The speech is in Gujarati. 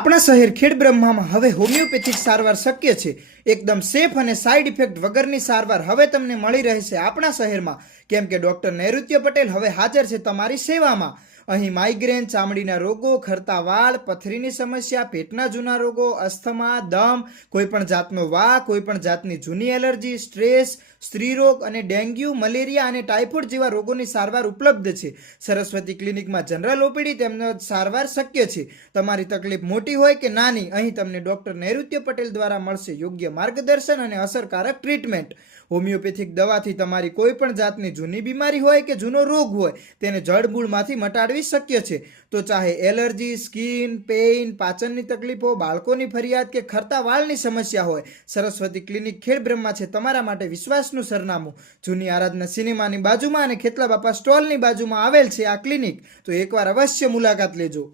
આપણા શહેર ખેડબ્રહ્મામાં હવે હોમિયોપેથિક સારવાર શક્ય છે। એકદમ સેફ અને સાઇડ ઇફેક્ટ વગરની સારવાર હવે તમને મળી રહેશે આપણા શહેરમાં, કેમ કે ડૉક્ટર નૈઋત્ય પટેલ હવે હાજર છે તમારી સેવામાં। અહીં માઇગ્રેન, ચામડીના રોગો, ખરતા વાળ, પથરીની સમસ્યા, પેટના જૂના રોગો, અસ્થમા, દમ, કોઈપણ જાતનો વા, કોઈપણ જાતની જૂની એલર્જી, સ્ટ્રેસ, સ્ત્રીરોગ અને ડેન્ગ્યુ, મલેરિયા અને ટાઇફોઇડ જેવા રોગોની સારવાર ઉપલબ્ધ છે। સરસ્વતી ક્લિનિકમાં જનરલ ઓપીડી તેમજ સારવાર શક્ય છે। તમારી તકલીફ મોટી હોય કે નાની, અહીં તમને ડૉક્ટર નૈઋત્ય પટેલ દ્વારા મળશે યોગ્ય માર્ગદર્શન અને અસરકારક ટ્રીટમેન્ટ। હોમિયોપેથિક દવાથી તમારી કોઈ પણ જાતની જૂની બીમારી હોય કે જૂનો રોગ હોય તેને જડમૂળમાંથી મટાડવી શક્ય છે। તો ચાહે એલર્જી, સ્કિન, પેઇન, પાચનની તકલીફો, બાળકોની ફરિયાદ કે ખરતા વાળની સમસ્યા હોય, સરસ્વતી ક્લિનિક ખેડબ્રહ્મા છે તમારા માટે વિશ્વાસનું સરનામું। જૂની આરાધના સિનેમાની બાજુમાં અને ખેતલા બાપા સ્ટોલની બાજુમાં આવેલ છે આ ક્લિનિક, તો એકવાર અવશ્ય મુલાકાત લેજો।